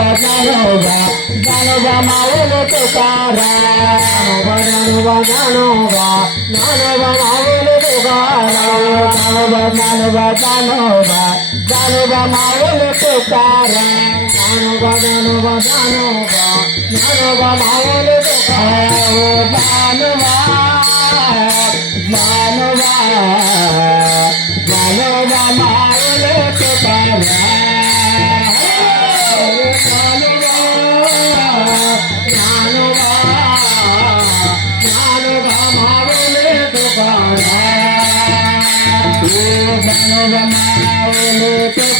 जानोगा जानोगा मावले पुकारा जानोगा जानोगा जानोगा जानोगा मावले पुकारा जानोगा जानोगा जानोगा जानोगा मावले पुकारा जानोगा जानोगा जानोगा जानोगा मावले पुकारा ओ जानवा जानवा जानवा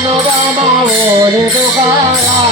走到大马路，你走开。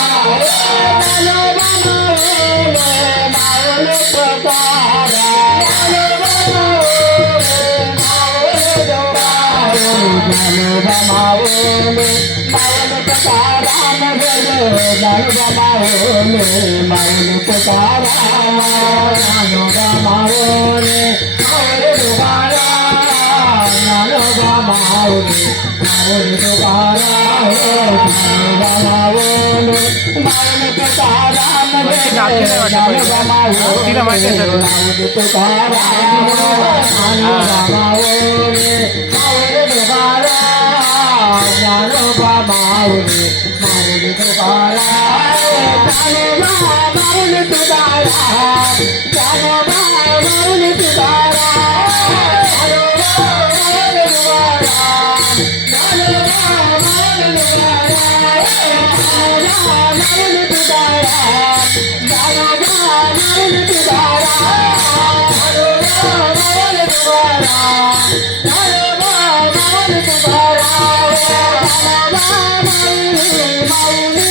জানো বাবাও মাওল কারাম বলো জানো বাবাও মাওল কারাম জানো বাবাও মাওল জানো বাবাও মাওল জানো বাবাও মাওল কারাম বলো জানো বাবাও মাওল কারাম জানো বাবাও बाबा माऊली माऊली तुकारा जाने माऊली तुकारा जाने माऊली Tukaram Yeah. my own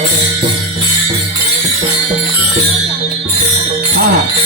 Ah.